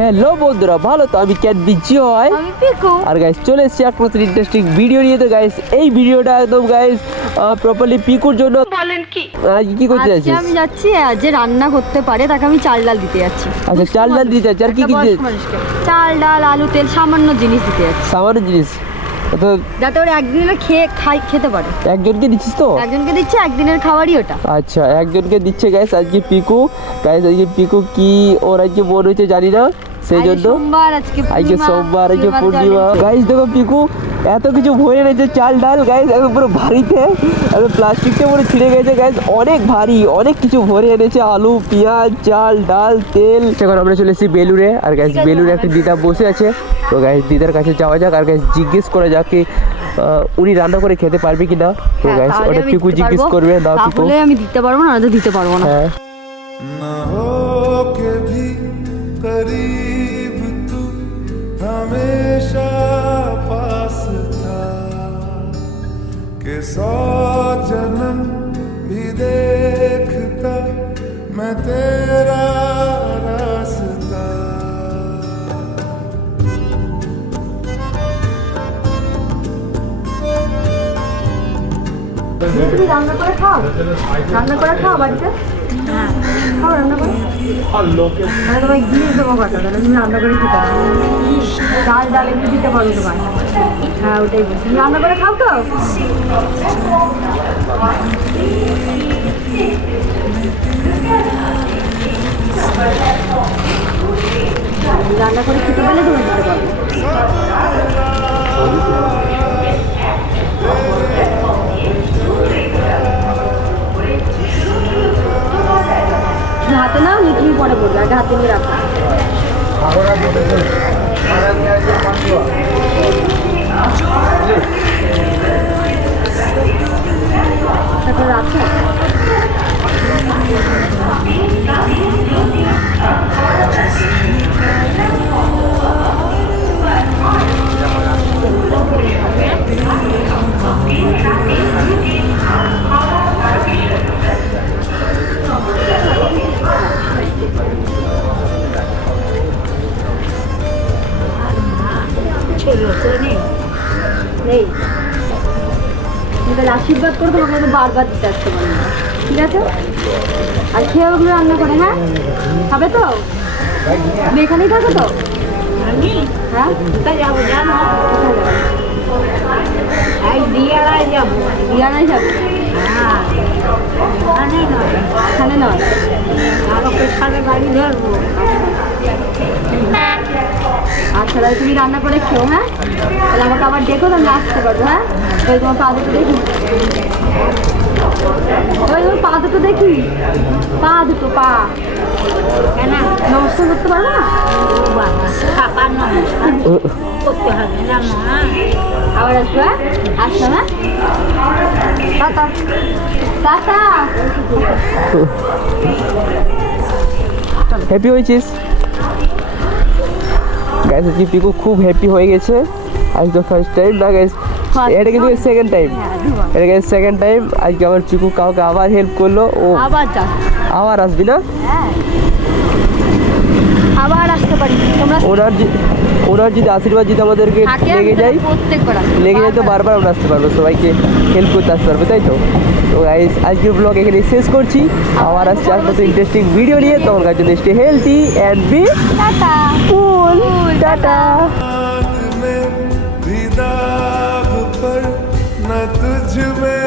Hello বন্ধুরা, ভালো তো? আমি ক্যাট দিচ্ছি হয় আমি পিকু। আর গাইস চলে এসেছি একমাত্র ইন্টারেস্টিং ভিডিও নিয়ে। তো গাইস এই ভিডিওটা একদম গাইস প্রপারলি পিকুর জন্য। বলেন কি আজকে কি করতে আজকে যাচ্ছিস? আমি যাচ্ছি যে রান্না করতে পারে তাকে আমি চাল ডাল দিতে যাচ্ছি। আচ্ছা, চাল ডাল দিতে যাচ্ছি। আর কি কি একটা বয়স্ক মানুষকে চাল ডাল আলু তেল সামান্য জিনিস দিতে যাচ্ছি, সামান্য জিনিস? তো যাতে ওরা একদিনের খেতে পারে। একজনকে দিচ্ছিস তো? একজনকে দিচ্ছে, একদিনের খাবারই ওটা। আচ্ছা, একজনকে দিচ্ছে গাইস আজকে পিকু। গাইস আজকে পিকু কি ওর আজকে মনে হচ্ছে জানি না, সেই জন্য আজকে সোমবার, আজকে পূর্ণিমা। গাইস দেখো পিকু এত কিছু ভরে এনেছে চাল ডাল গাইস, একদম পুরো ভারীতে, একদম প্লাস্টিকটা পুরো ছিঁড়ে গেছে গাইস, অনেক ভারী, অনেক কিছু ভরে এনেছে, আলু পেঁয়াজ চাল ডাল তেল। এখন আমরা চলে এসেছি বেলুরে, আর গাইস বেলুরে একটা দিদা বসে আছে। তো গাইস দিদার কাছে যাওয়া যাক আর গাইস জিজ্ঞেস করা যাক কি উনি রান্না করে খেতে পারবে কিনা। তো গাইস ওটা পিকু জিজ্ঞেস করবে। দাও পিকু। তাহলে আমি দিতে পারবো না, দিতে পারবো না। হ্যাঁ ना हो के भी करीब तू हमेशा पास था कि 100 जन्म भी देखता मैं तेरा रास्ता। তুমি রান্না করে খাও বাড়িতে। খাও রান্না করে, মানে তোমায় গিয়ে দেবো কথা, তাহলে তুমি রান্না করে খেতে পারো। ডাল ডাল একটু দিতে পারো তোমার। হ্যাঁ ওটাই বলছি, তুমি রান্না করে খাও তো। রান্না করে খেতে পারলে তুমি দিতে পারো। হাতে নাও, নিয়ে তুমি পরে পড়বে, আগে হাতে নিয়ে রাখো। তারপর রাখো। তাহলে আশীর্বাদ করে তোমাকে আমি বারবার দিতে আসতে পারি না, ঠিক আছে? আর খেয়ে ওগুলো রান্না করে। হ্যাঁ খাবে তো? তুমি এখানেই থাকো তো? হ্যাঁ যাবো, জানো দিয়ারায় যাবো। দিয়ারায় যাবো? এখানে নয়, গাড়ি ধরবো। আচ্ছা তাহলে তুমি রান্না করে খেও। হ্যাঁ তাহলে আমাকে আবার দেখো, তো আমি আসতে পারবো। হ্যাঁ তাহলে তোমার পা দুটো দেখি, তোমার পা দুটো দেখি, পা দুটো পা। কেন নমস্কার করতে পারবো না? করতে হবে, আবার আসবো। হ্যাঁ আসবো। হ্যাঁ টাটা টাটা। হ্যাপি হয়েছিস? গাইস আজকে পিকু খুব হ্যাপি হয়ে গেছে। আজ তো ফার্স্ট টাইম না গাইস, এটা কিন্তু সেকেন্ড টাইম। এটা গাইস সেকেন্ড টাইম। আজকে আবার পিকু কাউকে আবার হেল্প করলো। ও আবার আসবি না? আবার আসতে পারি। তোমরা ওনার যদি আশীর্বাদ যদি আমাদেরকে লেগে যায়, তো বারবার আমরা আসতে পারবো, সবাইকে হেল্প করতে আসতে পারবো, তাই তো? তো গাইস আজকের ব্লগ এখানে শেষ করছি। আবার আসছি আর মতো ইন্টারেস্টিং ভিডিও নিয়ে। তোমার কাছে stay healthy and B cool. Tata. में भी दाग पर न तुझ में